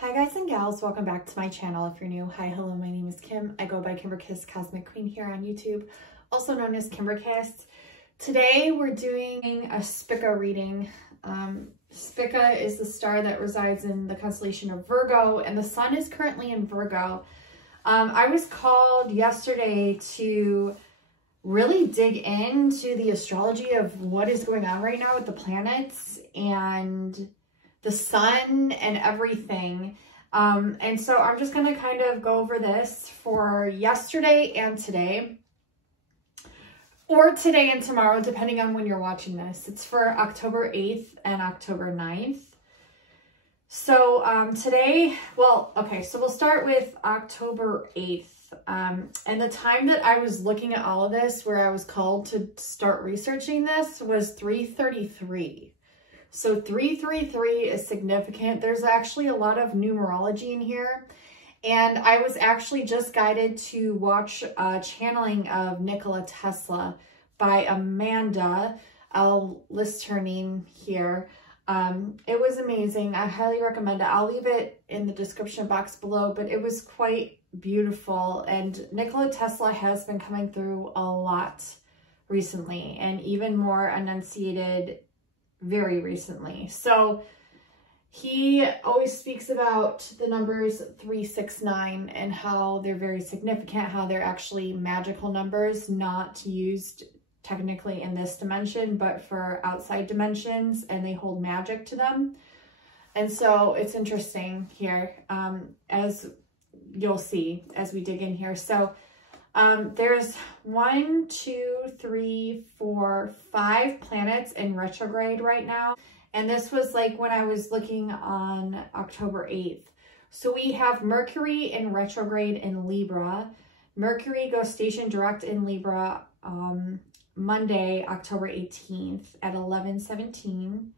Hi guys and gals, welcome back to my channel. If you're new, hi, hello, my name is Kim. I go by KimberKiss Cosmic Queen here on YouTube, also known as KimberKiss. Today we're doing a Spica reading. Spica is the star that resides in the constellation of Virgo, and the sun is currently in Virgo. I was called yesterday to really dig into the astrology of what is going on right now with the planets and the sun and everything. And so I'm just going to kind of go over this for yesterday and today, or today and tomorrow, depending on when you're watching this. It's for October 8th and October 9th. So today, well, okay, so we'll start with October 8th. And the time that I was looking at all of this, where I was called to start researching this, was 3:33. So 333 is significant. There's actually a lot of numerology in here. And I was actually just guided to watch a channeling of Nikola Tesla by Amanda. I'll list her name here. It was amazing. I highly recommend it. I'll leave it in the description box below, but it was quite beautiful. And Nikola Tesla has been coming through a lot recently, and even more enunciated very recently. So he always speaks about the numbers 369 and how they're very significant, how they're actually magical numbers, not used technically in this dimension, but for outside dimensions, and they hold magic to them. And so it's interesting here, as you'll see as we dig in here. So there's 1, 2, 3, 4, 5 planets in retrograde right now. And this was like when I was looking on October 8th. So we have Mercury in retrograde in Libra. Mercury goes station direct in Libra Monday, October 18th at 11:17.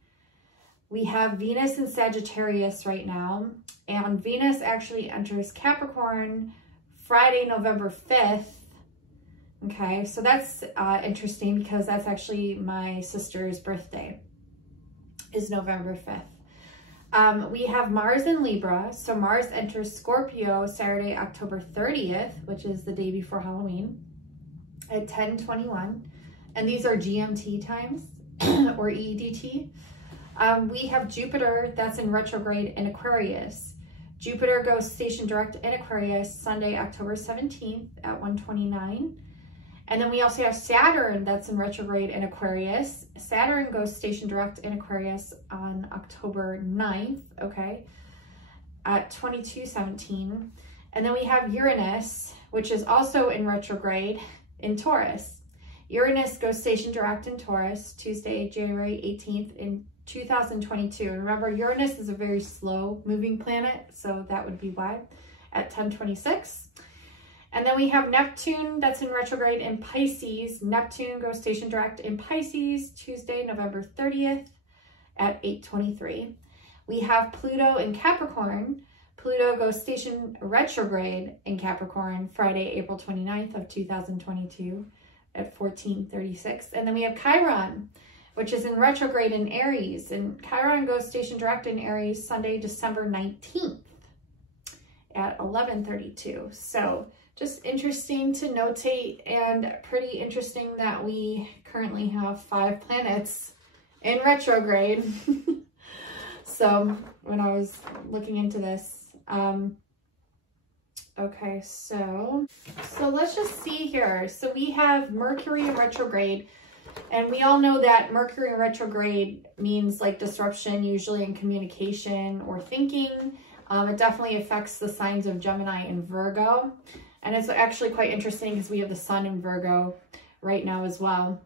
We have Venus in Sagittarius right now. And Venus actually enters Capricorn Friday, November 5th. Okay, so that's interesting because that's actually my sister's birthday, is November 5th. We have Mars in Libra. So Mars enters Scorpio Saturday, October 30th, which is the day before Halloween, at 10:21. And these are GMT times or EDT. We have Jupiter that's in retrograde in Aquarius. Jupiter goes station direct in Aquarius Sunday, October 17th at 1:29. And then we also have Saturn that's in retrograde in Aquarius. Saturn goes station direct in Aquarius on October 9th, okay, at 22:17. And then we have Uranus, which is also in retrograde in Taurus. Uranus goes station direct in Taurus Tuesday, January 18th in 2022. And remember, Uranus is a very slow moving planet, so that would be why, at 10:26. And then we have Neptune that's in retrograde in Pisces. Neptune goes station direct in Pisces Tuesday, November 30th at 8:23. We have Pluto in Capricorn. Pluto goes station retrograde in Capricorn Friday, April 29th of 2022 at 14:36. And then we have Chiron, which is in retrograde in Aries. And Chiron goes station direct in Aries Sunday, December 19th at 11:32. So just interesting to notate, and pretty interesting that we currently have 5 planets in retrograde. So when I was looking into this, okay, so let's just see here. So we have Mercury in retrograde, and we all know that Mercury in retrograde means like disruption, usually in communication or thinking. It definitely affects the signs of Gemini and Virgo. And it's actually quite interesting because we have the sun in Virgo right now as well.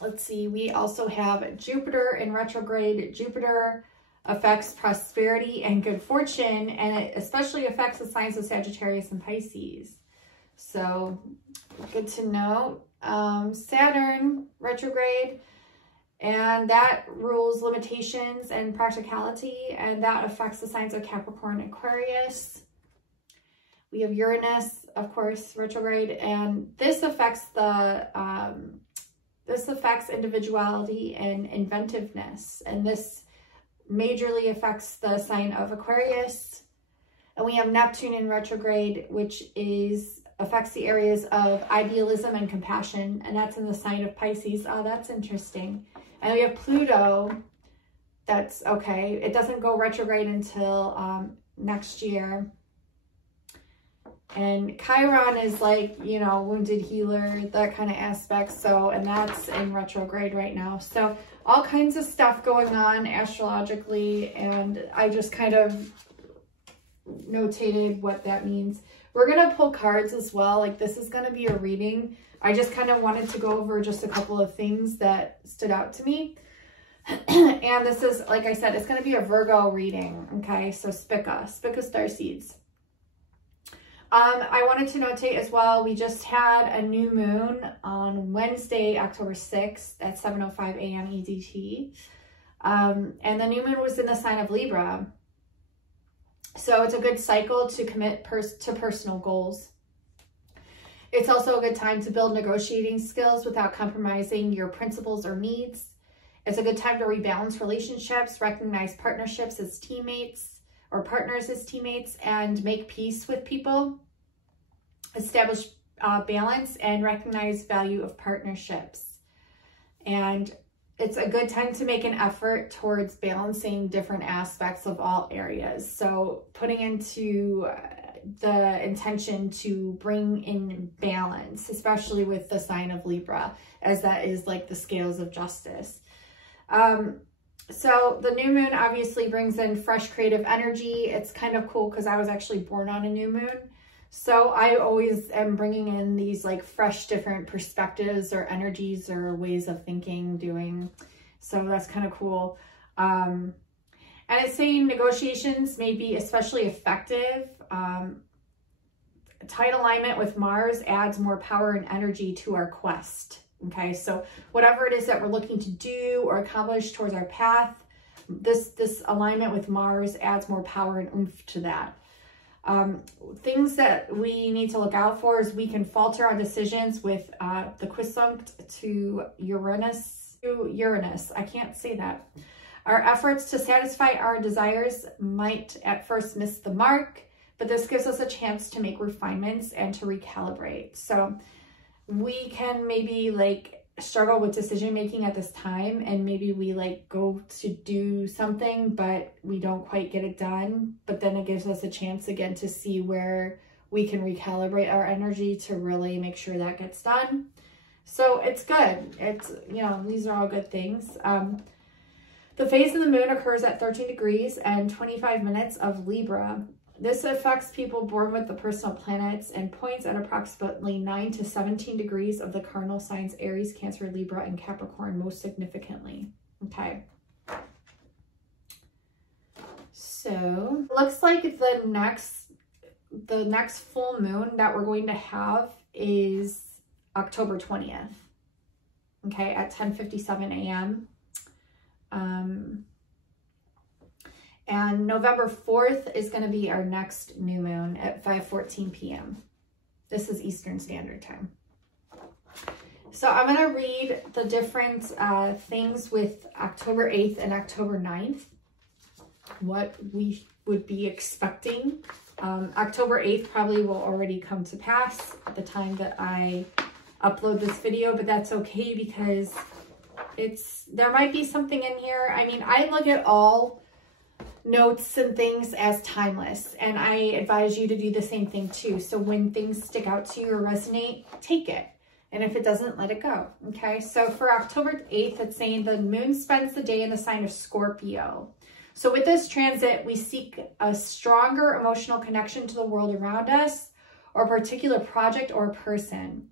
Let's see, we also have Jupiter in retrograde. Jupiter affects prosperity and good fortune, and it especially affects the signs of Sagittarius and Pisces. So good to know. Saturn retrograde, and that rules limitations and practicality, and that affects the signs of Capricorn and Aquarius. We have Uranus, of course, retrograde, and this affects individuality and inventiveness, and this majorly affects the sign of Aquarius. And we have Neptune in retrograde, which affects the areas of idealism and compassion, and that's in the sign of Pisces. Oh, that's interesting. And we have Pluto. That's okay. It doesn't go retrograde until next year. And Chiron is like, you know, wounded healer, that kind of aspect. So, and that's in retrograde right now. So all kinds of stuff going on astrologically, and I just kind of notated what that means. We're going to pull cards as well. Like, this is going to be a reading. I just kind of wanted to go over just a couple of things that stood out to me. And this is, like I said, it's going to be a Virgo reading. Okay, so Spica Starseeds. I wanted to notate as well, we just had a new moon on Wednesday, October 6th at 7:05 a.m. EDT. And the new moon was in the sign of Libra. So it's a good cycle to commit to personal goals. It's also a good time to build negotiating skills without compromising your principles or needs. It's a good time to rebalance relationships, recognize partnerships as teammates or partners as teammates, and make peace with people. Establish balance and recognize value of partnerships. And it's a good time to make an effort towards balancing different aspects of all areas. So putting into the intention to bring in balance, especially with the sign of Libra, as that is like the scales of justice. So the new moon obviously brings in fresh creative energy. It's kind of cool because I was actually born on a new moon. So I always am bringing in these like fresh, different perspectives or energies or ways of thinking, doing. So that's kind of cool. And it's saying negotiations may be especially effective. Tight alignment with Mars adds more power and energy to our quest. Okay, so whatever it is that we're looking to do or accomplish towards our path, this alignment with Mars adds more power and oomph to that. Things that we need to look out for is we can falter on decisions with the quiescent to Uranus. I can't say that. Our efforts to satisfy our desires might at first miss the mark, but this gives us a chance to make refinements and to recalibrate. So we can maybe like struggle with decision making at this time, and maybe we like go to do something but we don't quite get it done, but then it gives us a chance again to see where we can recalibrate our energy to really make sure that gets done. So it's good. It's, you know, these are all good things. The phase of the moon occurs at 13 degrees and 25 minutes of Libra. This affects people born with the personal planets and points at approximately 9 to 17 degrees of the cardinal signs Aries, Cancer, Libra, and Capricorn most significantly. Okay. So it looks like the next full moon that we're going to have is October 20th. Okay, at 10:57 a.m. And November 4th is going to be our next new moon at 5:14 p.m. This is Eastern Standard Time. So I'm going to read the different things with October 8th and October 9th, what we would be expecting. October 8th probably will already come to pass at the time that I upload this video, but that's okay because there might be something in here. I mean, I look at all notes and things as timeless, and I advise you to do the same thing too. So when things stick out to you or resonate, take it, and if it doesn't, let it go. Okay, so for October 8th, it's saying the moon spends the day in the sign of Scorpio. So with this transit, we seek a stronger emotional connection to the world around us, or a particular project or person.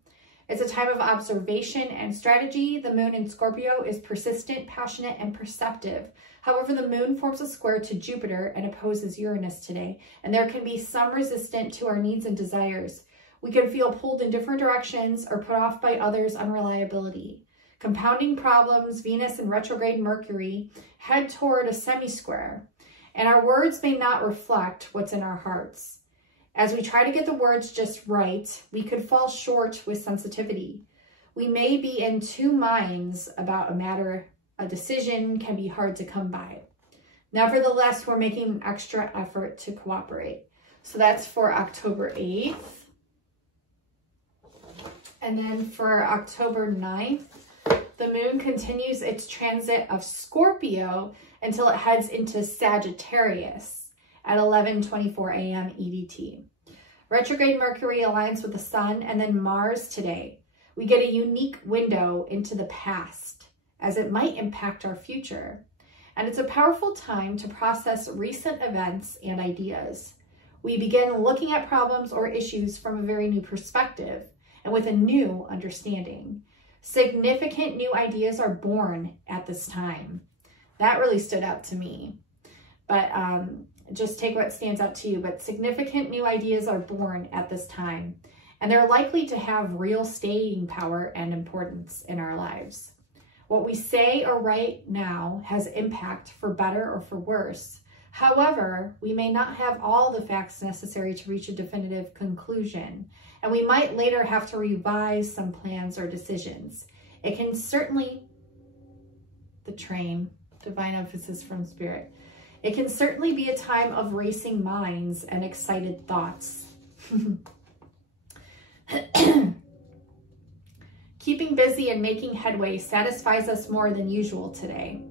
It's a time of observation and strategy. The moon in Scorpio is persistent, passionate, and perceptive. However, the moon forms a square to Jupiter and opposes Uranus today, and there can be some resistance to our needs and desires. We can feel pulled in different directions or put off by others' unreliability. Compounding problems, Venus and retrograde Mercury head toward a semi-square, and our words may not reflect what's in our hearts. As we try to get the words just right, we could fall short with sensitivity. We may be in two minds about a matter. A decision can be hard to come by. Nevertheless, we're making an extra effort to cooperate. So that's for October 8th. And then for October 9th, the moon continues its transit of Scorpio until it heads into Sagittarius at 11:24 a.m. EDT. Retrograde Mercury aligns with the sun and then Mars today. We get a unique window into the past as it might impact our future. And it's a powerful time to process recent events and ideas. We begin looking at problems or issues from a very new perspective and with a new understanding. Significant new ideas are born at this time. That really stood out to me. But just take what stands out to you. But significant new ideas are born at this time. And they're likely to have real staying power and importance in our lives. What we say or write now has impact for better or for worse. However, we may not have all the facts necessary to reach a definitive conclusion, and we might later have to revise some plans or decisions. It can certainly, the train, divine emphasis from spirit. It can certainly be a time of racing minds and excited thoughts. Keeping busy and making headway satisfies us more than usual today.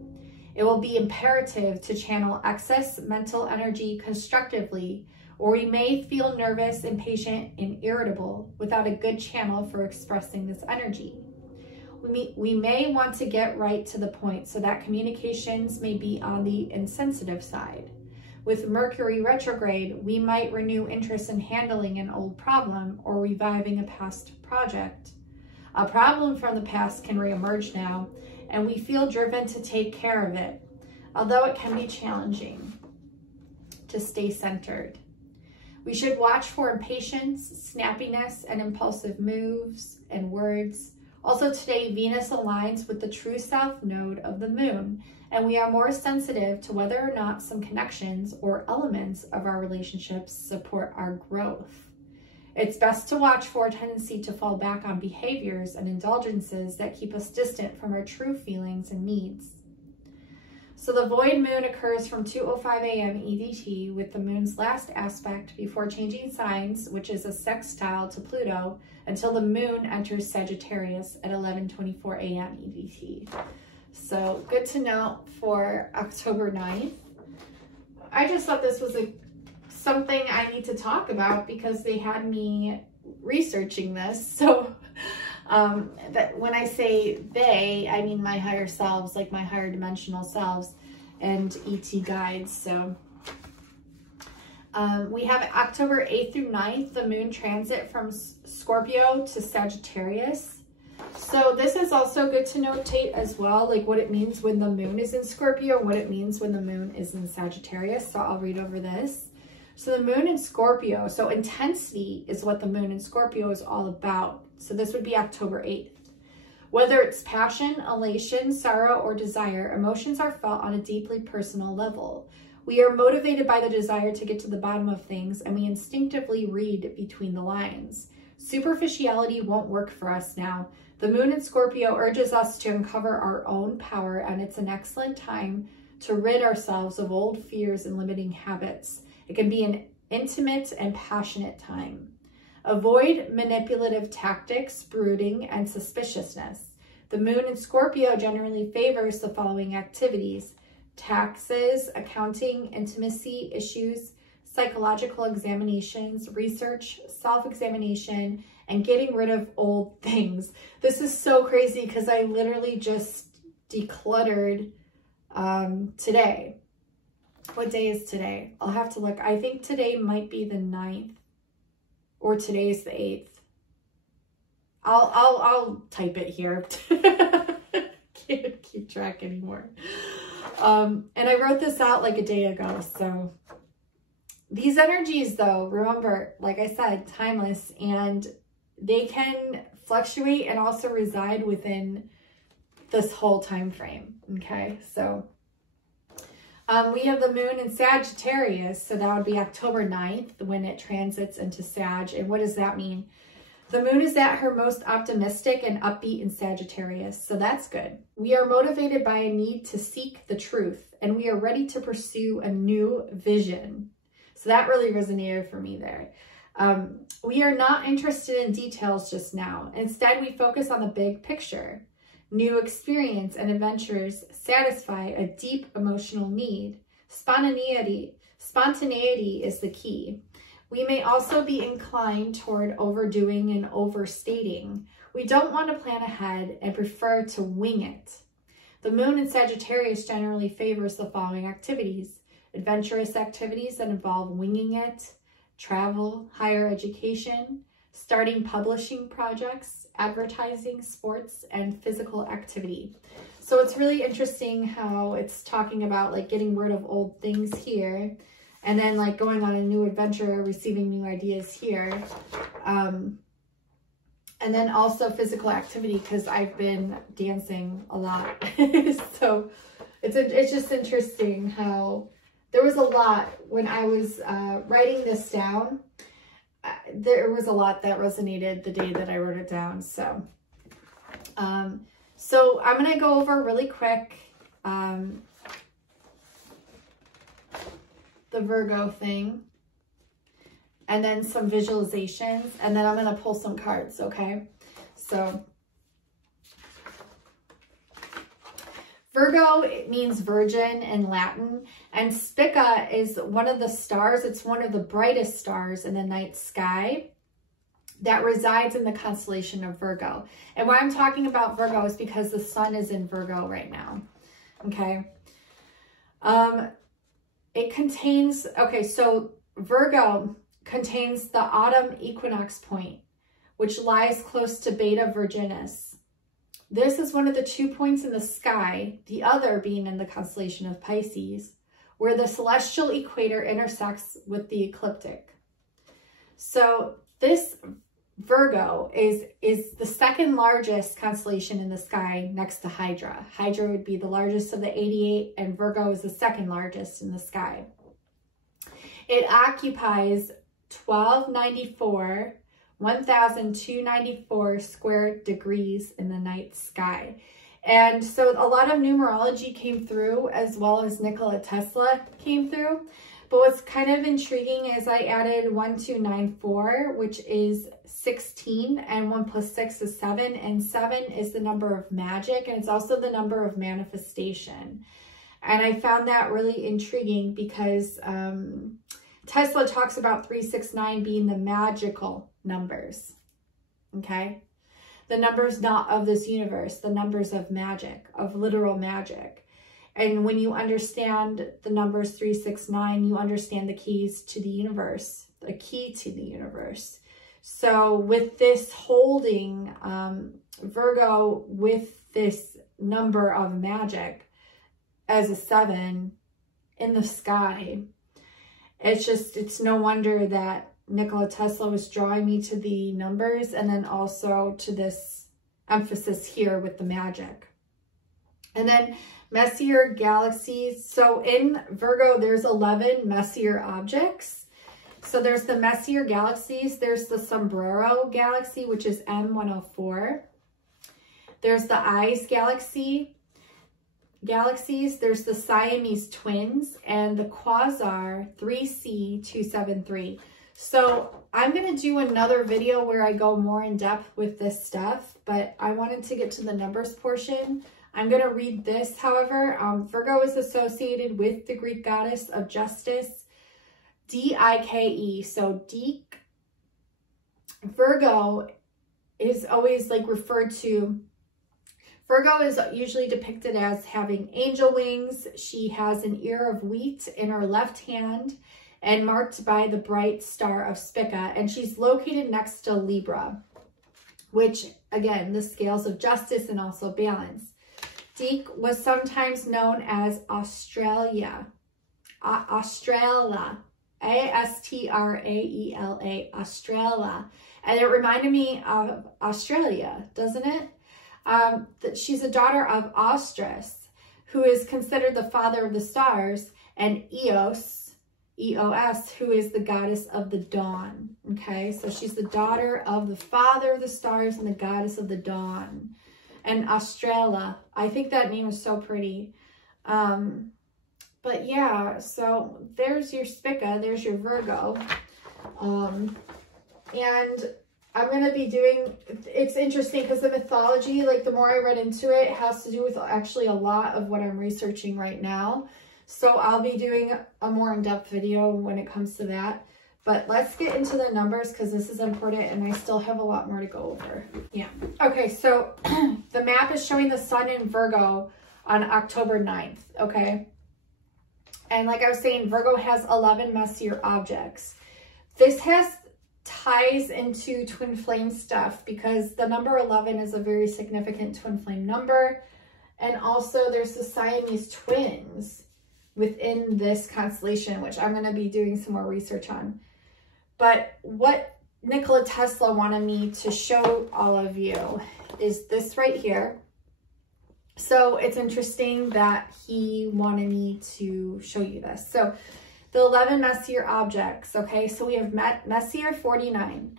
It will be imperative to channel excess mental energy constructively, or we may feel nervous, impatient, and irritable without a good channel for expressing this energy. We may want to get right to the point so that communications may be on the insensitive side. With Mercury retrograde, we might renew interest in handling an old problem or reviving a past project. A problem from the past can reemerge now, and we feel driven to take care of it, although it can be challenging to stay centered. We should watch for impatience, snappiness, and impulsive moves and words. Also today, Venus aligns with the true south node of the moon, and we are more sensitive to whether or not some connections or elements of our relationships support our growth. It's best to watch for a tendency to fall back on behaviors and indulgences that keep us distant from our true feelings and needs. So the void moon occurs from 2:05 a.m. EDT with the moon's last aspect before changing signs, which is a sextile to Pluto, until the moon enters Sagittarius at 11:24 a.m. EDT. So good to know for October 9th. I just thought this was something I need to talk about because they had me researching this. So that when I say they, I mean my higher selves, like my higher dimensional selves and ET guides. So we have October 8th through 9th, the moon transit from Scorpio to Sagittarius. So this is also good to notate as well, like what it means when the moon is in Scorpio and what it means when the moon is in Sagittarius. So I'll read over this. So the moon in Scorpio, so intensity is what the moon in Scorpio is all about. So this would be October 8th. Whether it's passion, elation, sorrow, or desire, emotions are felt on a deeply personal level. We are motivated by the desire to get to the bottom of things, and we instinctively read between the lines. Superficiality won't work for us now. The moon in Scorpio urges us to uncover our own power, and it's an excellent time to rid ourselves of old fears and limiting habits. It can be an intimate and passionate time. Avoid manipulative tactics, brooding, and suspiciousness. The moon in Scorpio generally favors the following activities: taxes, accounting, intimacy issues, psychological examinations, research, self-examination, and getting rid of old things. This is so crazy because I literally just decluttered today. What day is today? I'll have to look. I think today might be the 9th or today's the 8th. I'll type it here. Can't keep track anymore. And I wrote this out like a day ago. So these energies though, remember, like I said, timeless, and they can fluctuate and also reside within this whole time frame. Okay. So we have the moon in Sagittarius, so that would be October 9th when it transits into Sag. And what does that mean? The moon is at her most optimistic and upbeat in Sagittarius, so that's good. We are motivated by a need to seek the truth, and we are ready to pursue a new vision. So that really resonated for me there. We are not interested in details just now. Instead, we focus on the big picture. New experience and adventures satisfy a deep emotional need. Spontaneity is the key. We may also be inclined toward overdoing and overstating. We don't want to plan ahead and prefer to wing it. The moon in Sagittarius generally favors the following activities: adventurous activities that involve winging it, travel, higher education, starting publishing projects, advertising, sports, and physical activity. So it's really interesting how it's talking about like getting rid of old things here, and then like going on a new adventure, receiving new ideas here. And then also physical activity, because I've been dancing a lot. So it's just interesting how there was a lot when I was writing this down. There was a lot that resonated the day that I wrote it down. So, so I'm going to go over really quick the Virgo thing, and then some visualizations, and then I'm going to pull some cards, okay? So Virgo, it means virgin in Latin, and Spica is one of the stars. It's one of the brightest stars in the night sky that resides in the constellation of Virgo. And why I'm talking about Virgo is because the sun is in Virgo right now, okay? It contains, okay, so Virgo contains the autumn equinox point, which lies close to Beta Virginis. This is one of the 2 points in the sky, the other being in the constellation of Pisces, where the celestial equator intersects with the ecliptic. So this Virgo is the second largest constellation in the sky next to Hydra. Hydra would be the largest of the 88, and Virgo is the second largest in the sky. It occupies 1,294 square degrees in the night sky. And so a lot of numerology came through, as well as Nikola Tesla came through. But what's kind of intriguing is I added 1294, which is 16, and 1 plus 6 is 7, and 7 is the number of magic, and it's also the number of manifestation. And I found that really intriguing because Tesla talks about 369 being the magical numbers, okay? The numbers not of this universe, the numbers of magic, of literal magic. And when you understand the numbers 369, you understand the keys to the universe, the key to the universe. So with this holding Virgo with this number of magic as a 7 in the sky, it's no wonder that Nikola Tesla was drawing me to the numbers, and then also to this emphasis here with the magic. And then Messier galaxies. So in Virgo, there's 11 Messier objects. So there's the Messier galaxies. There's the Sombrero galaxy, which is M104. There's the Eyes galaxies. There's the Siamese twins and the Quasar 3C273. So I'm going to do another video where I go more in depth with this stuff, but I wanted to get to the numbers portion. I'm going to read this, however. Virgo is associated with the Greek goddess of justice, Dike. So Dike. Virgo is always like referred to. Virgo is usually depicted as having angel wings. She has an ear of wheat in her left hand and marked by the bright star of Spica. And she's located next to Libra, which, again, the scales of justice and also balance. Dike was sometimes known as Australia, A-S-T-R-A-E-L-A, Australia. And it reminded me of Australia, doesn't it? That she's a daughter of Austris, who is considered the father of the stars, and Eos, Eos, who is the goddess of the dawn. Okay, so she's the daughter of the father of the stars and the goddess of the dawn. And Estrella, I think that name is so pretty. But yeah, so there's your Spica, there's your Virgo. And I'm going to be doing, it's interesting because the mythology, like the more I read into it, has to do with actually a lot of what I'm researching right now. So I'll be doing a more in-depth video when it comes to that. But let's get into the numbers because this is important and I still have a lot more to go over. Yeah. Okay, so the map is showing the sun in Virgo on October 9th, okay? And like I was saying, Virgo has 11 messier objects. This has ties into twin flame stuff because the number 11 is a very significant twin flame number. And also there's the Siamese twins within this constellation, which I'm going to be doing some more research on. But what Nikola Tesla wanted me to show all of you is this right here. So it's interesting that he wanted me to show you this. So the 11 messier objects, okay? So we have messier 49.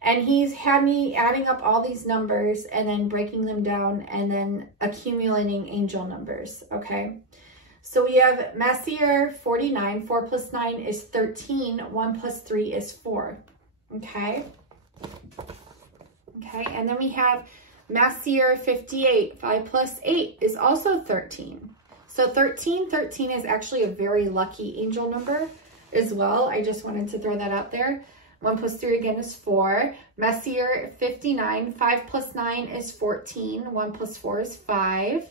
And he's had me adding up all these numbers and then breaking them down and then accumulating angel numbers, okay? So we have messier 49, 4 plus 9 is 13, 1 plus 3 is 4, okay? Okay, and then we have messier 58, 5 plus 8 is also 13. So 13 is actually a very lucky angel number as well. I just wanted to throw that out there. 1 plus 3 again is 4. Messier 59, 5 plus 9 is 14. 1 plus 4 is 5.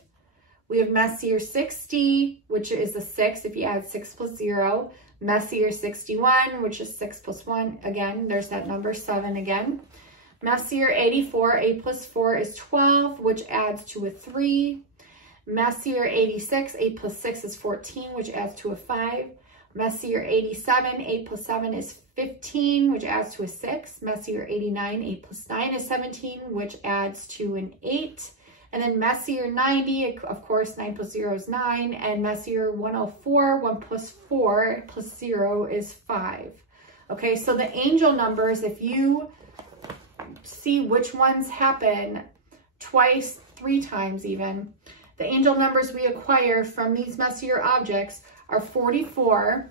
We have messier 60, which is a 6 if you add 6 plus 0. Messier 61, which is 6 plus 1. Again, there's that number 7 again. Messier 84, 8 plus 4 is 12, which adds to a 3. Messier 86, 8 plus 6 is 14, which adds to a 5. Messier 87, 8 plus 7 is 15, which adds to a 6. Messier 89, 8 plus 9 is 17, which adds to an 8. And then Messier 90, of course, 9 plus 0 is 9. And Messier 104, 1 plus 4 plus 0 is 5. Okay, so the angel numbers, if you see which ones happen twice, 3 times even, the angel numbers we acquire from these messier objects are 44.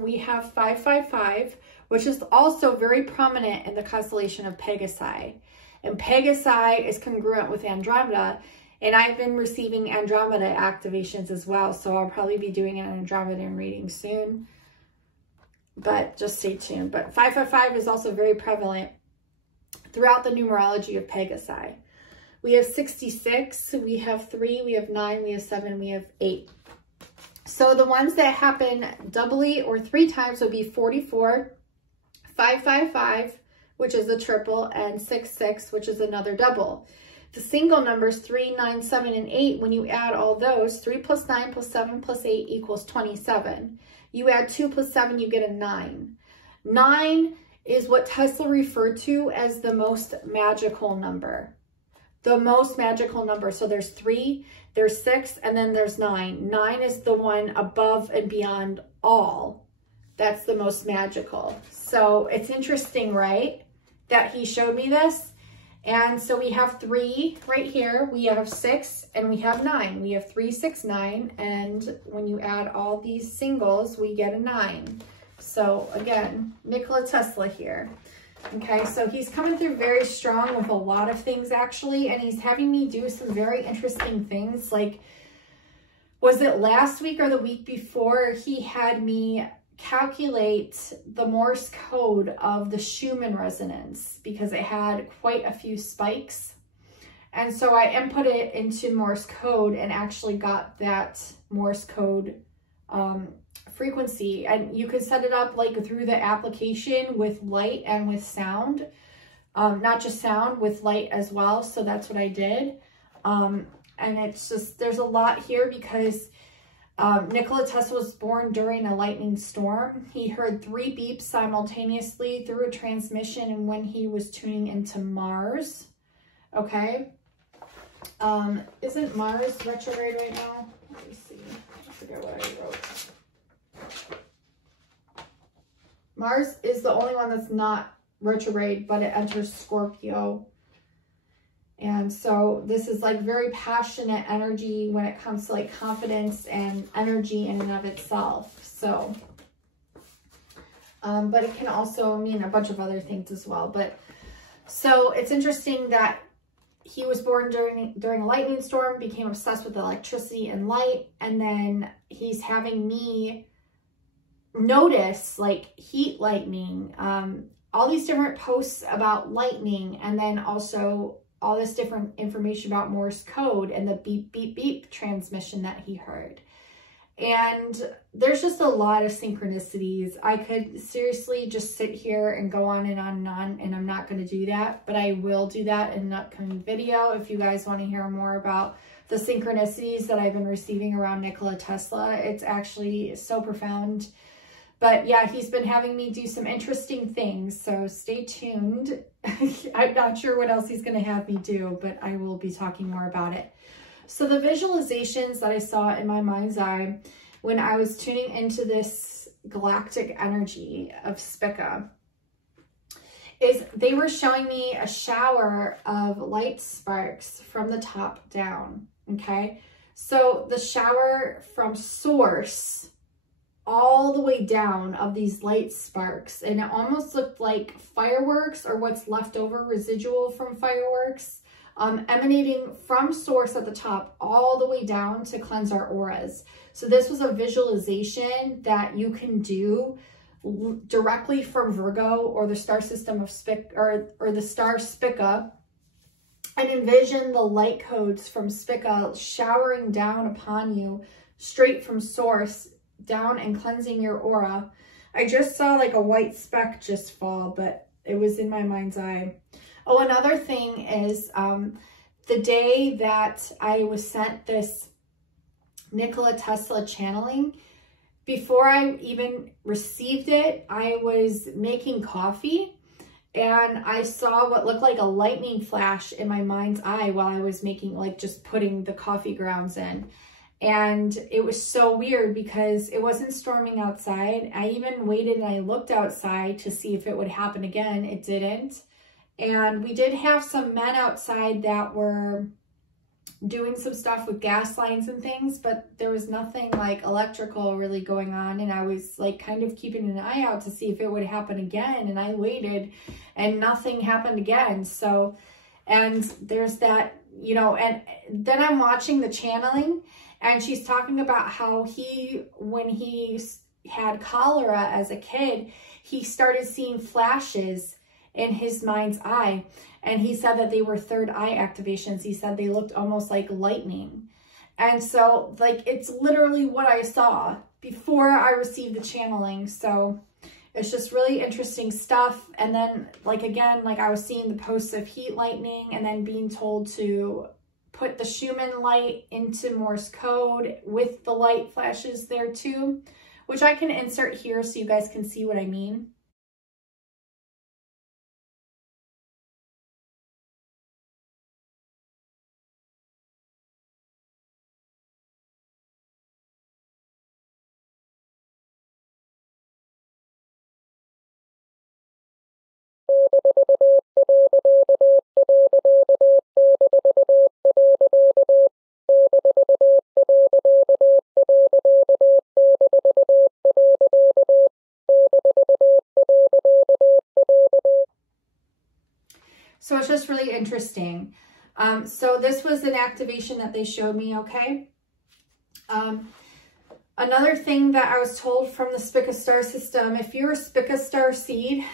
We have 555, which is also very prominent in the constellation of Pegasi. And Pegasi is congruent with Andromeda, and I've been receiving Andromeda activations as well, so I'll probably be doing an Andromeda reading soon. But just stay tuned. But 555 is also very prevalent throughout the numerology of Pegasi. We have 66, we have 3, we have 9, we have 7, we have 8. So the ones that happen doubly or 3 times would be 44, 555, which is a triple, and 66, which is another double. The single numbers 3, 9, 7, and 8, when you add all those, 3 plus 9 plus 7 plus 8 equals 27. You add 2 plus 7, you get a 9. 9 is what Tesla referred to as the most magical number. The most magical number. So there's 3, there's 6, and then there's 9. 9 is the one above and beyond all. That's the most magical. So it's interesting, right, that he showed me this. And so we have 3 right here, we have 6, and we have 9. We have 3, 6, 9, and when you add all these singles, we get a 9. So again, Nikola Tesla here. Okay, so he's coming through very strong with a lot of things actually, and he's having me do some very interesting things. Like, was it last week or the week before, he had me calculate the Morse code of the Schumann resonance because it had quite a few spikes. And so I input it into Morse code and actually got that Morse code frequency. And you can set it up like through the application with light and with sound, not just sound, with light as well. So that's what I did. And it's just, there's a lot here because Nikola Tesla was born during a lightning storm. He heard 3 beeps simultaneously through a transmission and when he was tuning into Mars. Okay. Isn't Mars retrograde right now? Let me see. I forget what I wrote. Mars is the only one that's not retrograde, but it enters Scorpio. And so this is like very passionate energy when it comes to like confidence and energy in and of itself. So, but it can also mean a bunch of other things as well. But so it's interesting that he was born during a lightning storm, became obsessed with electricity and light. And then he's having me notice like heat lightning, all these different posts about lightning, and then also all this different information about Morse code and the beep, beep, beep transmission that he heard. And there's just a lot of synchronicities. I could seriously just sit here and go on and on and on, and I'm not going to do that, but I will do that in an upcoming video. If you guys want to hear more about the synchronicities that I've been receiving around Nikola Tesla, it's actually so profound. But yeah, he's been having me do some interesting things, so stay tuned. I'm not sure what else he's going to have me do, but I will be talking more about it. So the visualizations that I saw in my mind's eye when I was tuning into this galactic energy of Spica is they were showing me a shower of light sparks from the top down, okay? So the shower from source all the way down of these light sparks, and it almost looked like fireworks or what's left over residual from fireworks, emanating from source at the top all the way down to cleanse our auras. So this was a visualization that you can do directly from Virgo or the star system of Spica, or the star Spica, and envision the light codes from Spica showering down upon you straight from source, down and cleansing your aura. I just saw like a white speck just fall, but it was in my mind's eye. Oh, another thing is the day that I was sent this Nikola Tesla channeling, before I even received it, I was making coffee and I saw what looked like a lightning flash in my mind's eye while I was making, like, just putting the coffee grounds in. And it was so weird because it wasn't storming outside. I even waited and I looked outside to see if it would happen again. It didn't. And we did have some men outside that were doing some stuff with gas lines and things, but there was nothing like electrical really going on. And I was like kind of keeping an eye out to see if it would happen again. And I waited and nothing happened again. So, and there's that, you know, and then I'm watching the channeling, and she's talking about how when he had cholera as a kid, he started seeing flashes in his mind's eye. And he said that they were third eye activations. He said they looked almost like lightning. And so, like, it's literally what I saw before I received the channeling. So it's just really interesting stuff. And then, like, again, like I was seeing the posts of heat lightning and then being told to put the Schumann light into Morse code with the light flashes there too, which I can insert here so you guys can see what I mean. So it's just really interesting. So this was an activation that they showed me, okay? Another thing that I was told from the Spica star system, if you're a Spica Starseed,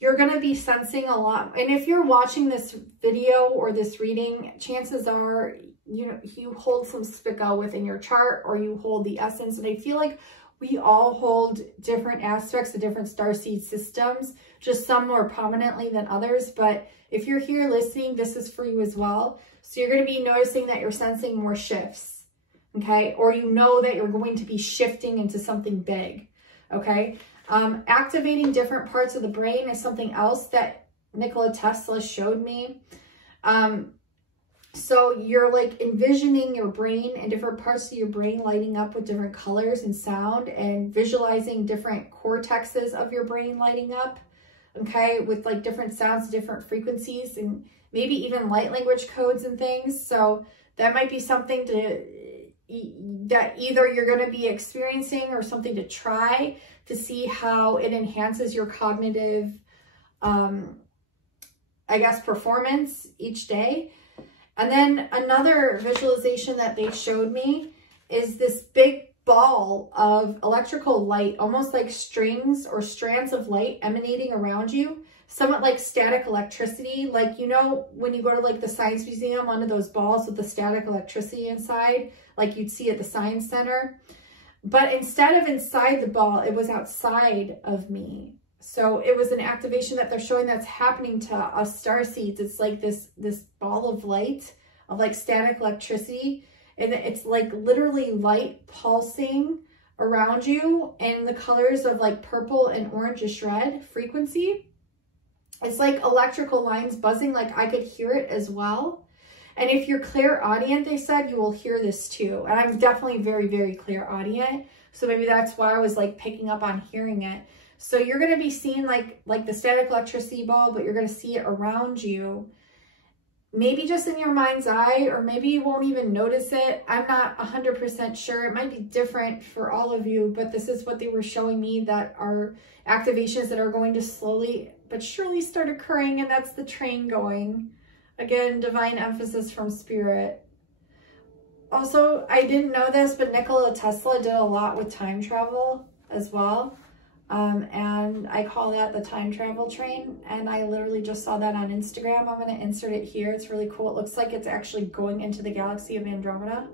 you're going to be sensing a lot. And if you're watching this video or this reading, chances are, you know, you hold some Spica within your chart, or you hold the essence. And I feel like we all hold different aspects of different starseed systems, just some more prominently than others. But if you're here listening, this is for you as well. So you're going to be noticing that you're sensing more shifts, okay? Or you know that you're going to be shifting into something big, okay? Activating different parts of the brain is something else that Nikola Tesla showed me. So you're like envisioning your brain and different parts of your brain lighting up with different colors and sound, and visualizing different cortexes of your brain lighting up, okay, with like different sounds, different frequencies, and maybe even light language codes and things. So that might be something that either you're going to be experiencing or something to try to see how it enhances your cognitive, I guess, performance each day. And then another visualization that they showed me is this big ball of electrical light, almost like strings or strands of light emanating around you, somewhat like static electricity. Like, you know, when you go to like the Science Museum, one of those balls with the static electricity inside, like you'd see at the Science Center. But instead of inside the ball, it was outside of me. So it was an activation that they're showing that's happening to us starseeds. It's like this ball of light, of like static electricity. And it's like literally light pulsing around you in the colors of like purple and orangish red frequency. It's like electrical lines buzzing, like I could hear it as well. And if you're clairaudient, they said, you will hear this too. And I'm definitely very, very clairaudient. So maybe that's why I was like picking up on hearing it. So you're going to be seeing like the static electricity ball, but you're going to see it around you. Maybe just in your mind's eye, or maybe you won't even notice it. I'm not 100% sure. It might be different for all of you, but this is what they were showing me, that are activations that are going to slowly but surely start occurring, and that's the train going. Again, divine emphasis from spirit. Also, I didn't know this, but Nikola Tesla did a lot with time travel as well. And I call that the time travel train. And I literally just saw that on Instagram. I'm going to insert it here. It's really cool. It looks like it's actually going into the galaxy of Andromeda.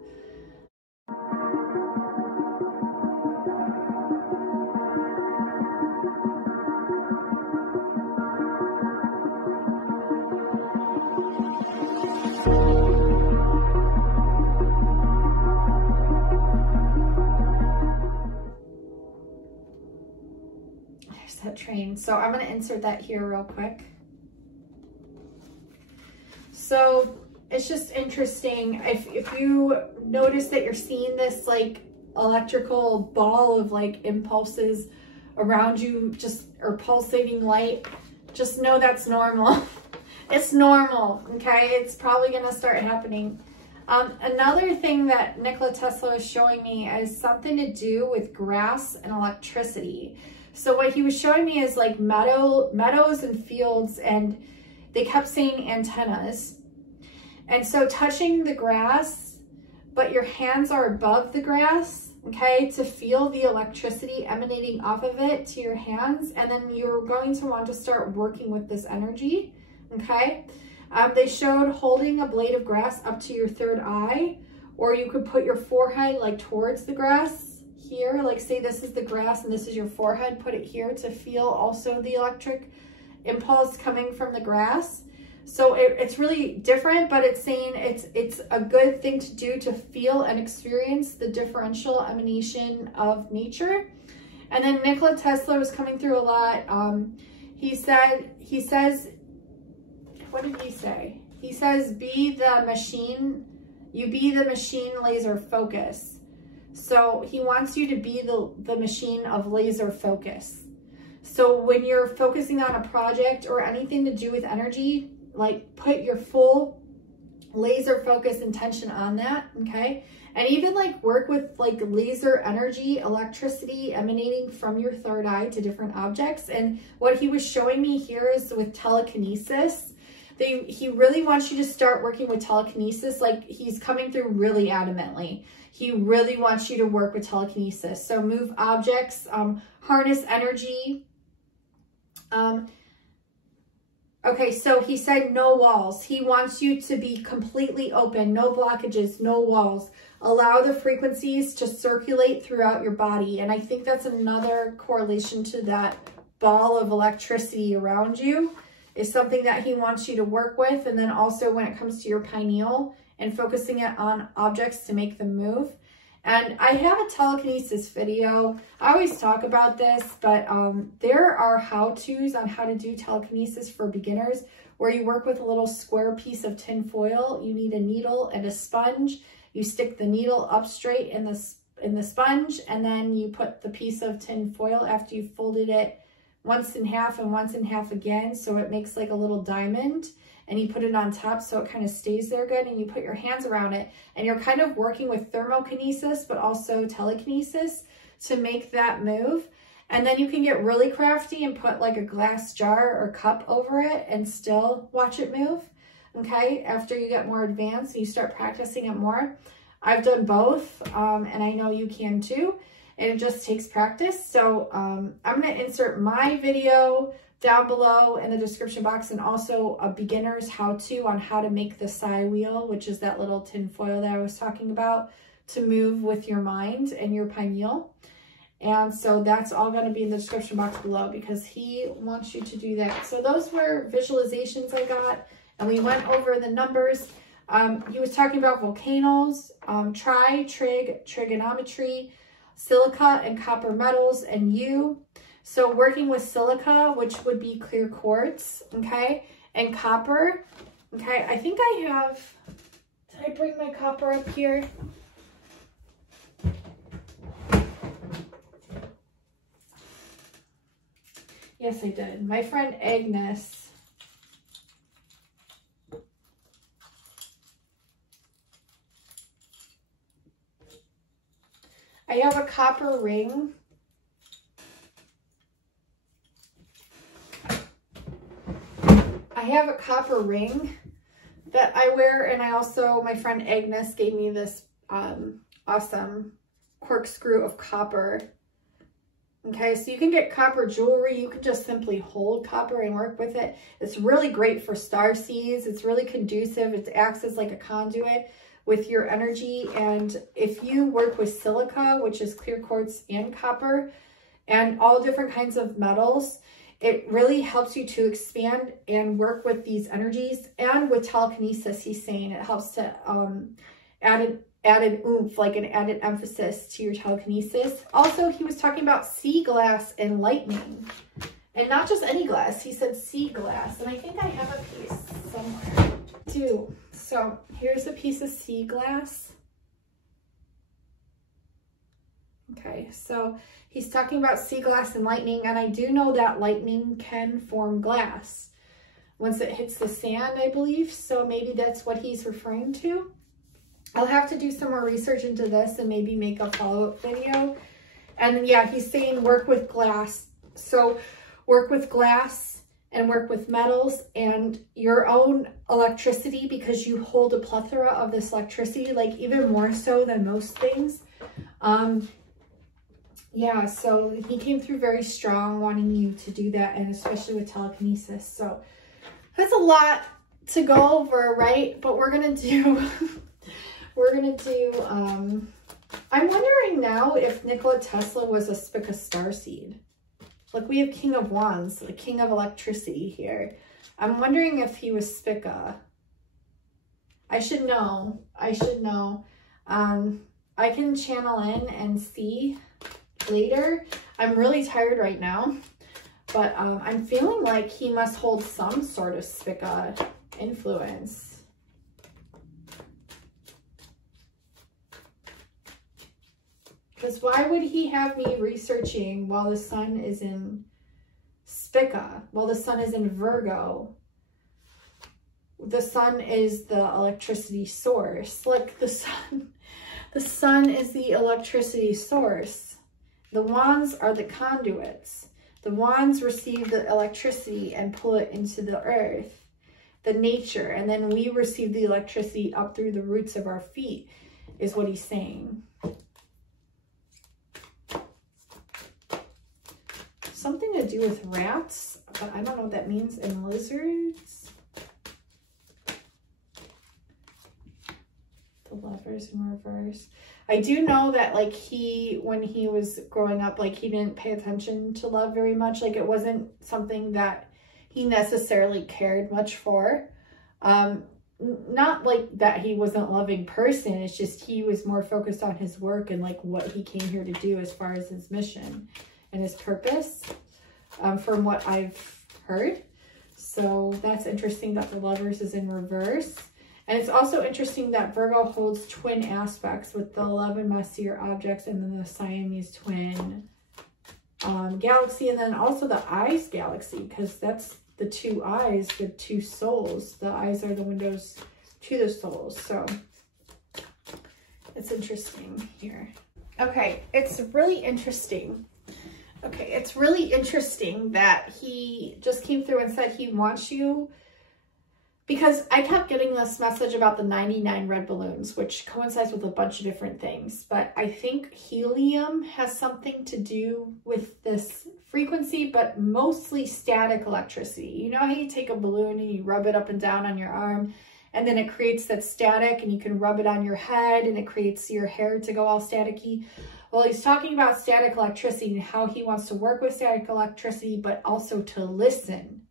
That train. So I'm going to insert that here real quick. So it's just interesting. If you notice that you're seeing this like electrical ball of like impulses around you, just, or pulsating light, just know that's normal. It's normal. Okay. It's probably going to start happening. Another thing that Nikola Tesla is showing me is something to do with grass and electricity. So what he was showing me is like meadows and fields, and they kept saying antennas. And so touching the grass, but your hands are above the grass, okay, to feel the electricity emanating off of it to your hands. And then you're going to want to start working with this energy, okay? They showed holding a blade of grass up to your third eye, or you could put your forehead like towards the grass here, like say this is the grass and this is your forehead, put it here to feel also the electric impulse coming from the grass. So it's really different, but it's saying it's a good thing to do to feel and experience the differential emanation of nature. And then Nikola Tesla was coming through a lot. He says, what did he say? He says, be the machine, you be the machine laser focus. So he wants you to be the machine of laser focus. So when you're focusing on a project or anything to do with energy, like put your full laser focus intention on that, okay? And even like work with like laser energy, electricity emanating from your third eye to different objects. And what he was showing me here is with telekinesis. He really wants you to start working with telekinesis. Like he's coming through really adamantly. He really wants you to work with telekinesis. So move objects, harness energy. Okay, so he said no walls. He wants you to be completely open, no blockages, no walls. Allow the frequencies to circulate throughout your body. And I think that's another correlation to that ball of electricity around you, is something that he wants you to work with. And then also when it comes to your pineal and focusing it on objects to make them move. And I have a telekinesis video. I always talk about this, but there are how-tos on how to do telekinesis for beginners, where you work with a little square piece of tin foil. You need a needle and a sponge. You stick the needle up straight in the sponge, and then you put the piece of tin foil after you folded it once in half and once in half again, so it makes like a little diamond, and you put it on top so it kind of stays there good, and you put your hands around it, and you're kind of working with thermokinesis but also telekinesis to make that move. And then you can get really crafty and put like a glass jar or cup over it and still watch it move, okay? After you get more advanced and you start practicing it more. I've done both, and I know you can too, and it just takes practice. So I'm going to insert my video down below in the description box, and also a beginner's how-to on how to make the Psi wheel, which is that little tin foil that I was talking about, to move with your mind and your pineal. And so that's all going to be in the description box below, because he wants you to do that. So those were visualizations I got, and we went over the numbers. He was talking about volcanoes, trigonometry, silica and copper metals, and you. So working with silica, which would be clear quartz, okay, and copper, okay. I think I have, did I bring my copper up here? Yes, I did. My friend Agnes. I have a copper ring. I have a copper ring that I wear, and I also, my friend Agnes gave me this awesome corkscrew of copper. Okay, so you can get copper jewelry. You can just simply hold copper and work with it. It's really great for star seeds. It's really conducive. It acts as like a conduit with your energy. And if you work with silica, which is clear quartz and copper, and all different kinds of metals, it really helps you to expand and work with these energies. And with telekinesis, he's saying it helps to add an oomph, like an added emphasis to your telekinesis. Also, he was talking about sea glass and lightning, and not just any glass. He said sea glass, and I think I have a piece somewhere too. So here's a piece of sea glass. Okay, so he's talking about sea glass and lightning, and I do know that lightning can form glass once it hits the sand, I believe. So maybe that's what he's referring to. I'll have to do some more research into this and maybe make a follow-up video. And yeah, he's saying work with glass. So work with glass and work with metals and your own electricity, because you hold a plethora of this electricity, like even more so than most things. Yeah, so he came through very strong, wanting you to do that, and especially with telekinesis. So that's a lot to go over, right? But we're going to do... I'm wondering now if Nikola Tesla was a Spica Starseed. Like, we have King of Wands, the King of Electricity here. I'm wondering if he was Spica. I should know. I should know. I can channel in and see later. I'm really tired right now, but I'm feeling like he must hold some sort of Spica influence. Because why would he have me researching while the sun is in Spica, while the sun is in Virgo? The sun is the electricity source. Like the sun is the electricity source. The wands are the conduits. The wands receive the electricity and pull it into the earth, the nature, and then we receive the electricity up through the roots of our feet, is what he's saying. Something to do with rats, but I don't know what that means, and lizards. The Lovers in reverse. I do know that, like, when he was growing up, like, he didn't pay attention to love very much. Like, it wasn't something that he necessarily cared much for. not like that he wasn't a loving person. It's just he was more focused on his work and like what he came here to do as far as his mission and his purpose, from what I've heard. So that's interesting that the Lovers is in reverse. And it's also interesting that Virgo holds twin aspects with the 11 messier objects and then the Siamese twin galaxy, and then also the eyes galaxy, because that's the two eyes, the two souls. The eyes are the windows to the souls. So it's interesting here. Okay, it's really interesting. Okay, it's really interesting that he just came through and said he wants you, because I kept getting this message about the 99 red balloons, which coincides with a bunch of different things. But I think helium has something to do with this frequency, but mostly static electricity. You know how you take a balloon and you rub it up and down on your arm, and then it creates that static, and you can rub it on your head and it creates your hair to go all staticky? Well, he's talking about static electricity and how he wants to work with static electricity, but also to listen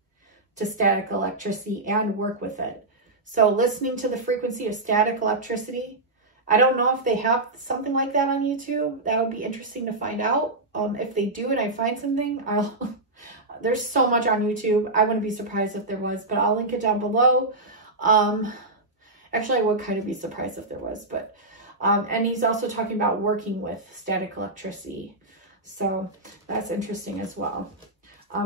to static electricity and work with it. So listening to the frequency of static electricity, I don't know if they have something like that on YouTube. That would be interesting to find out. If they do and I find something, there's so much on YouTube. I wouldn't be surprised if there was, but I'll link it down below. Actually, I would kind of be surprised if there was, but, and he's also talking about working with static electricity. So that's interesting as well.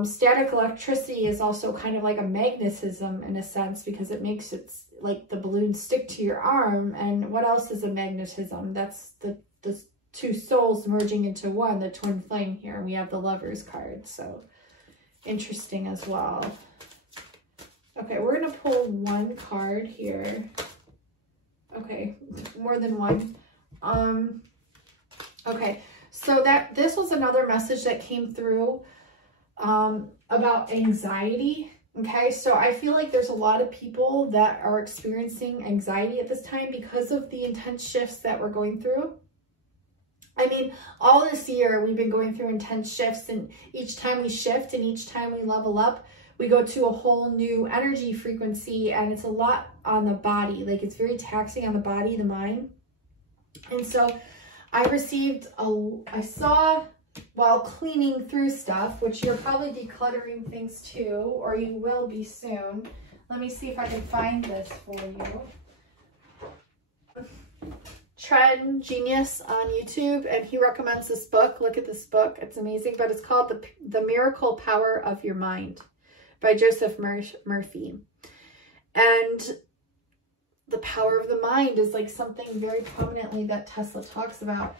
Static electricity is also kind of like a magnetism in a sense, because it makes it like the balloon stick to your arm. And what else is a magnetism? That's the two souls merging into one, the twin flame here. And we have the Lovers card. So interesting as well. Okay, we're going to pull one card here. Okay, more than one. Okay, so this was another message that came through about anxiety. Okay, so I feel like there's a lot of people that are experiencing anxiety at this time because of the intense shifts that we're going through. I mean, all this year we've been going through intense shifts, and each time we shift and each time we level up, we go to a whole new energy frequency, and it's a lot on the body. Like, it's very taxing on the body, the mind. And so I saw while cleaning through stuff, which you're probably decluttering things too, or you will be soon. Let me see if I can find this for you. Trend Genius on YouTube, and he recommends this book. Look at this book. It's amazing, but it's called The Miracle Power of Your Mind by Joseph Murphy. And the power of the mind is like something very prominently that Tesla talks about.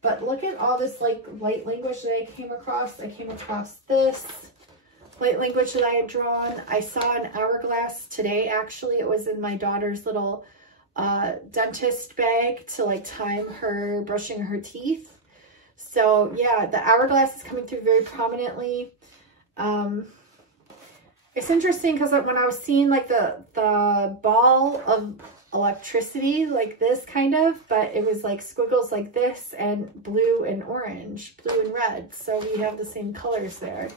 But look at all this like light language that I came across. I came across this light language that I had drawn. I saw an hourglass today. Actually, it was in my daughter's little dentist bag to like time her brushing her teeth. So yeah, the hourglass is coming through very prominently. It's interesting because when I was seeing like the ball of electricity like this kind of, but it was like squiggles like this and blue and orange, blue and red. So we have the same colors there.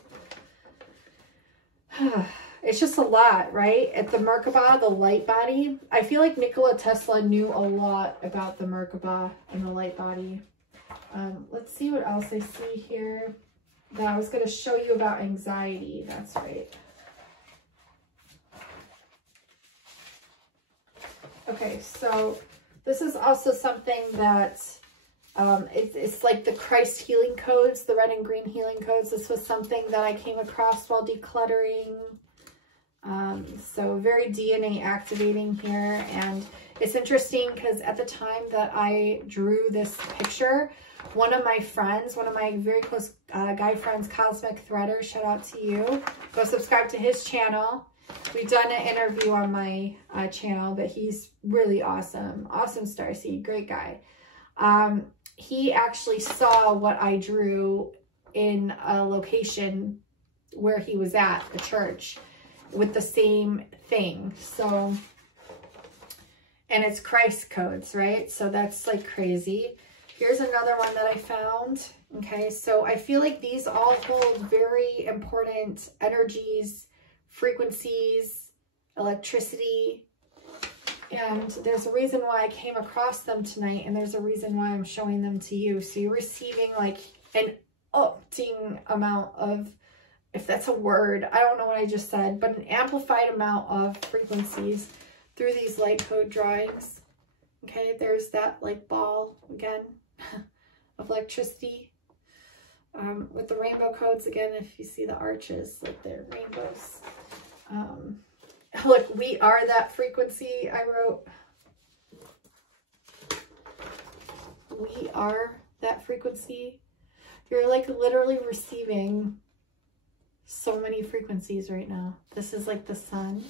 It's just a lot, right? At the Merkaba, the light body, I feel like Nikola Tesla knew a lot about the Merkaba and the light body. Let's see what else I see here. That I was going to show you about anxiety. That's right. Okay, so this is also something that it's like the Christ healing codes, the red and green healing codes. This was something that I came across while decluttering. So very DNA activating here. And it's interesting because at the time that I drew this picture, one of my friends, one of my very close guy friends, Cosmic Threader, shout out to you. Go subscribe to his channel. We've done an interview on my channel, but he's really awesome. Awesome starseed, great guy. He actually saw what I drew in a location where he was at, a church, with the same thing. So, and it's Christ codes, right? So that's like crazy. Here's another one that I found. Okay, so I feel like these all hold very important energies, frequencies, electricity. And there's a reason why I came across them tonight, and there's a reason why I'm showing them to you. So you're receiving like an umpting amount of, if that's a word, I don't know what I just said, but an amplified amount of frequencies through these light code drawings. Okay, there's that like ball again of electricity. With the rainbow codes again, if you see the arches, like they're rainbows. Look, we are that frequency, I wrote. We are that frequency. You're like literally receiving so many frequencies right now. This is like the sun.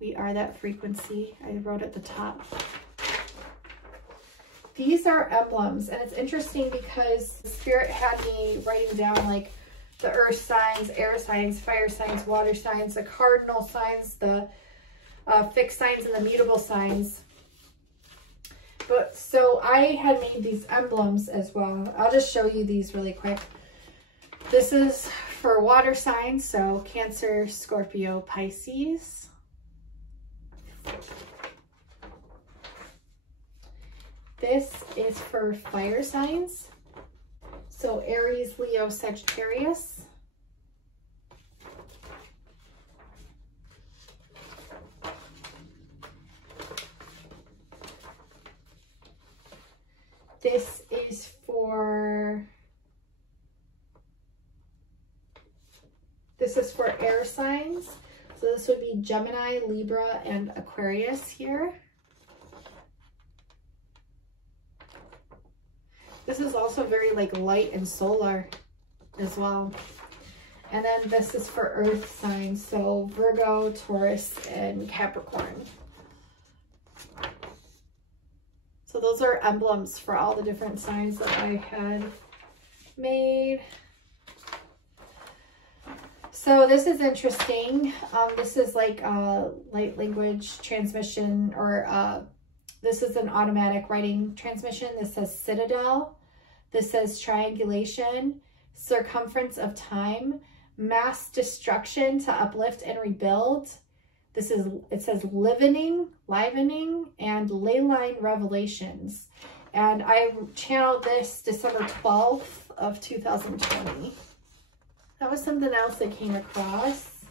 We are that frequency. I wrote at the top. These are emblems, and it's interesting because Spirit had me writing down like the earth signs, air signs, fire signs, water signs, the cardinal signs, the fixed signs, and the mutable signs. But so I had made these emblems as well. I'll just show you these really quick. This is for water signs, so Cancer, Scorpio, Pisces. This is for fire signs, so Aries, Leo, Sagittarius. This is for air signs, so this would be Gemini, Libra, and Aquarius here. This is also very like light and solar as well. And then this is for earth signs, so Virgo, Taurus, and Capricorn. So those are emblems for all the different signs that I had made. So this is interesting. This is like a light language transmission, or this is an automatic writing transmission. This says Citadel. This says triangulation, circumference of time, mass destruction to uplift and rebuild. It says livening, and ley line revelations. And I channeled this December 12th of 2020. That was something else that came across.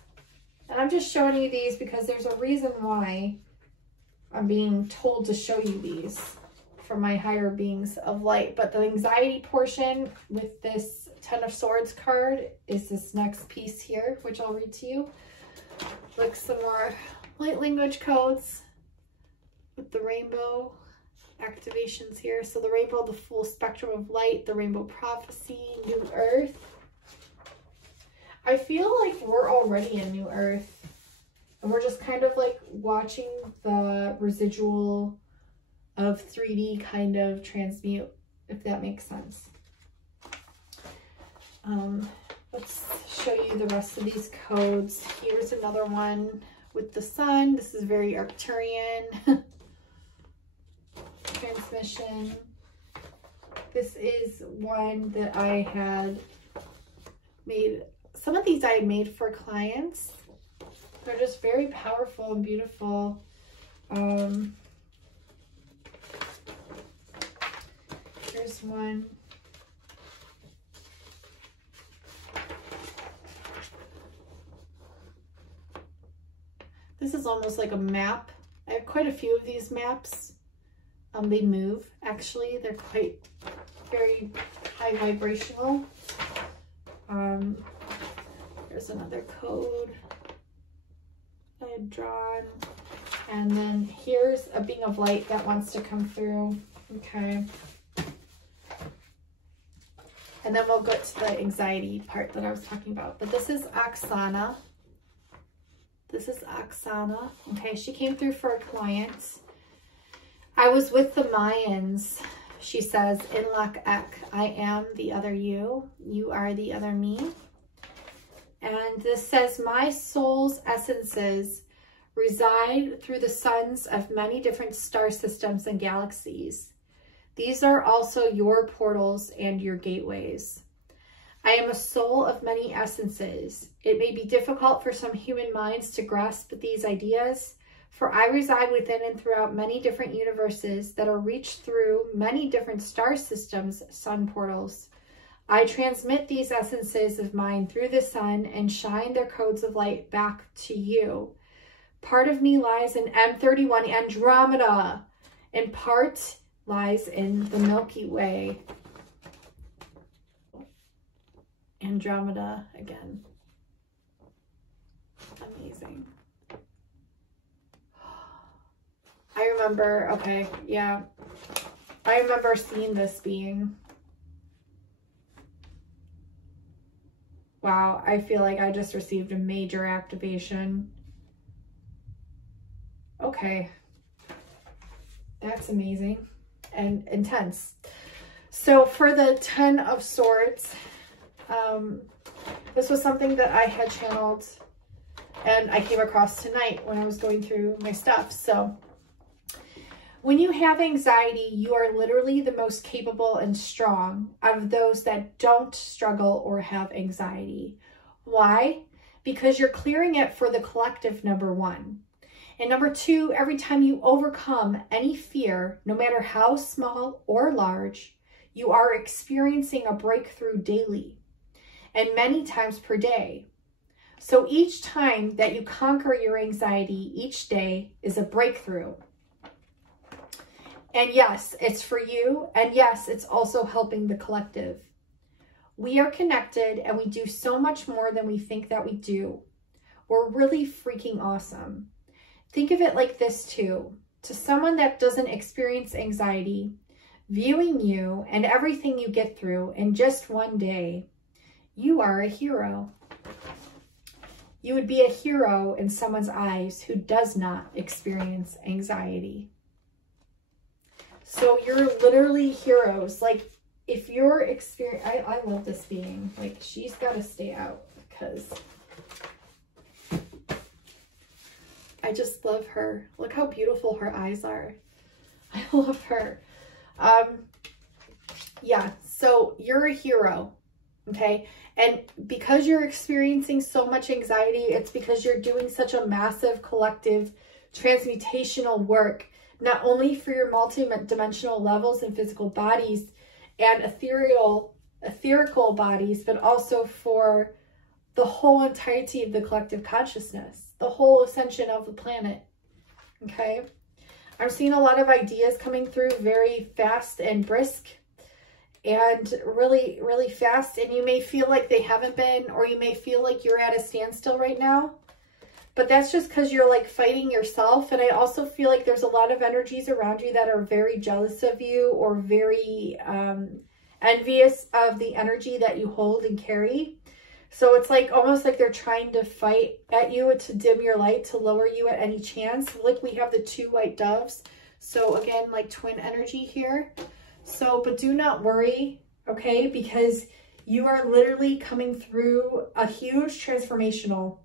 And I'm just showing you these because there's a reason why I'm being told to show you these from my higher beings of light. But the anxiety portion with this Ten of Swords card is this next piece here, which I'll read to you. Like some more light language codes with the rainbow activations here. So the rainbow, the full spectrum of light, the rainbow prophecy, new earth. I feel like we're already in new earth, and we're just kind of like watching the residual of 3D kind of transmute, if that makes sense. Let's show you the rest of these codes. Here's another one with the sun. This is very Arcturian transmission. This is one that I had made. Some of these I had made for clients. They're just very powerful and beautiful. Here's one. This is almost like a map. I have quite a few of these maps. They move, actually. They're quite very high vibrational. There's another code I had drawn. And then here's a being of light that wants to come through. Okay. And then we'll go to the anxiety part that I was talking about. But this is Oksana. This is Oksana. Okay, she came through for a client. I was with the Mayans. She says, in Lak Ek, I am the other you. You are the other me. And this says, my soul's essences reside through the suns of many different star systems and galaxies. These are also your portals and your gateways. I am a soul of many essences. It may be difficult for some human minds to grasp these ideas, For I reside within and throughout many different universes that are reached through many different star systems, sun portals. I transmit these essences of mine through the sun and shine their codes of light back to you. Part of me lies in M31 Andromeda, and part lies in the Milky Way. Andromeda again. Amazing. I remember, okay, yeah. I remember seeing this being. Wow, I feel like I just received a major activation. Okay. That's amazing and intense. So for the 10 of Swords, this was something that I had channeled and I came across tonight when I was going through my stuff. So when you have anxiety, you are literally the most capable and strong out of those that don't struggle or have anxiety. Why? Because you're clearing it for the collective, number one. And number two, every time you overcome any fear, no matter how small or large, you are experiencing a breakthrough daily and many times per day. So each time that you conquer your anxiety, each day is a breakthrough. And yes, it's for you. And yes, it's also helping the collective. We are connected and we do so much more than we think that we do. We're really freaking awesome. Think of it like this too. To someone that doesn't experience anxiety, viewing you and everything you get through in just one day, you are a hero. You would be a hero in someone's eyes who does not experience anxiety. So you're literally heroes. Like if you're I love this being. Like she's got to stay out because I just love her. Look how beautiful her eyes are. I love her. Yeah, so you're a hero, okay? And because you're experiencing so much anxiety, it's because you're doing such a massive collective transmutational work, not only for your multi-dimensional levels and physical bodies and etherical bodies, but also for the whole entirety of the collective consciousness, the whole ascension of the planet, okay? I'm seeing a lot of ideas coming through very fast and brisk and really, really fast. And you may feel like they haven't been, or you may feel like you're at a standstill right now. But that's just because you're like fighting yourself. And I also feel like there's a lot of energies around you that are very jealous of you or very envious of the energy that you hold and carry. So it's like almost like they're trying to fight at you to dim your light, to lower you at any chance. Like we have the two white doves. So again, like twin energy here. So, but do not worry, okay? Because you are literally coming through a huge transformational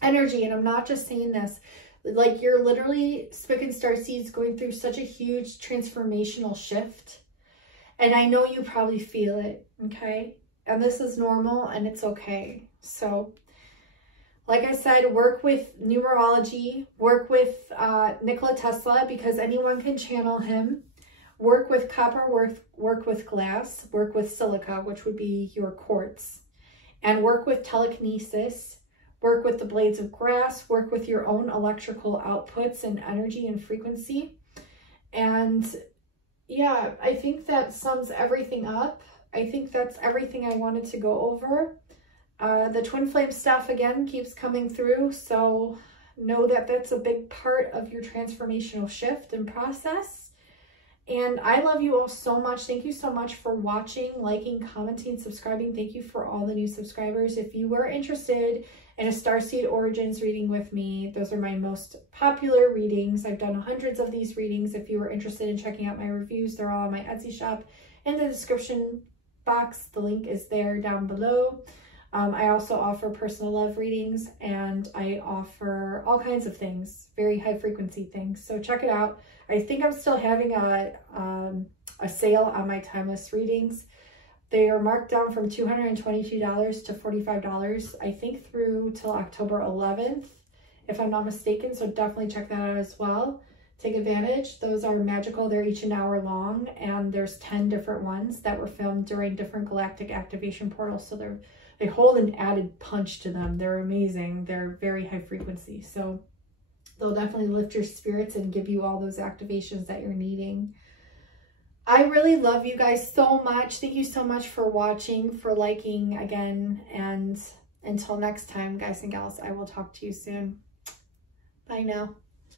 energy. And I'm not just saying this, like you're literally, Spica Starseed is going through such a huge transformational shift. And I know you probably feel it, okay? And this is normal and it's okay. So, like I said, work with numerology, work with Nikola Tesla, because anyone can channel him. Work with copper, work with glass, work with silica, which would be your quartz, and work with telekinesis, work with the blades of grass, work with your own electrical outputs and energy and frequency. And yeah, I think that sums everything up. I think that's everything I wanted to go over. The twin flame stuff again keeps coming through, so know that that's a big part of your transformational shift and process. And I love you all so much. Thank you so much for watching, liking, commenting, subscribing. Thank you for all the new subscribers. If you were interested in a Starseed Origins reading with me, those are my most popular readings. I've done hundreds of these readings. If you were interested in checking out my reviews, they're all on my Etsy shop. In the description box, the link is there down below. I also offer personal love readings, and I offer all kinds of things, very high frequency things. So check it out. I think I'm still having a sale on my timeless readings. They are marked down from $222 to $45, I think through till October 11th. if I'm not mistaken. So definitely check that out as well. Take advantage. Those are magical. They're each an hour long, and there's 10 different ones that were filmed during different galactic activation portals. So they hold an added punch to them. They're amazing. They're very high frequency. So they'll definitely lift your spirits and give you all those activations that you're needing. I really love you guys so much. Thank you so much for watching, for liking again. And until next time, guys and gals, I will talk to you soon. Bye now.